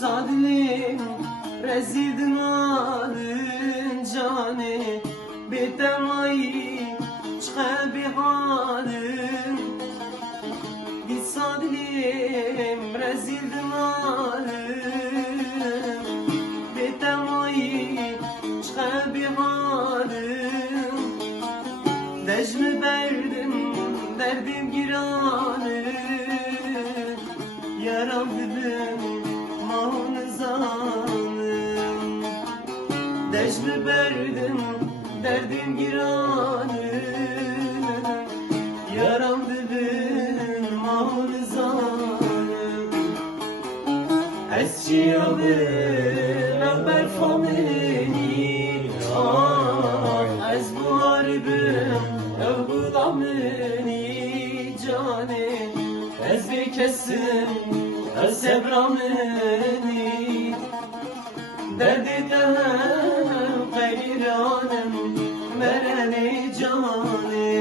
sadlim rezidin alın cani Betemay çıkar bir halin Bir sadlim rezidin alın Betemay çıkar bir halin Necmi verdim, derdim giranı Yaram dedim, mahını zanım Necmi verdim, derdim giranı Yaram dedim, mahını zanım Eski yılın evvel famini Ah, ez bu harbim ev bu cani Ez bir kesim ev sebramini Derdi dem gayranem mereni cani